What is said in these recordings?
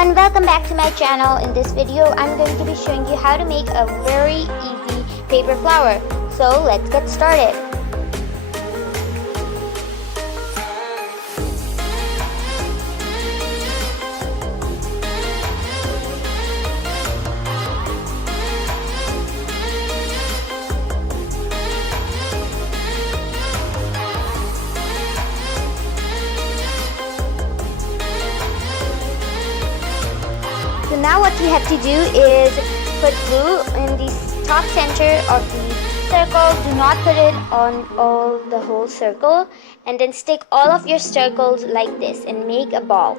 everyone, welcome back to my channel. In this video, I'm going to be showing you how to make a very easy paper flower. So let's get started. So now what you have to do is put glue in the top center of the circle. Do not put it on the whole circle, and then stick all of your circles like this and make a ball.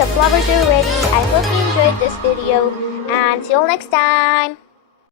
The flowers are ready. I hope you enjoyed this video, and see you all next time.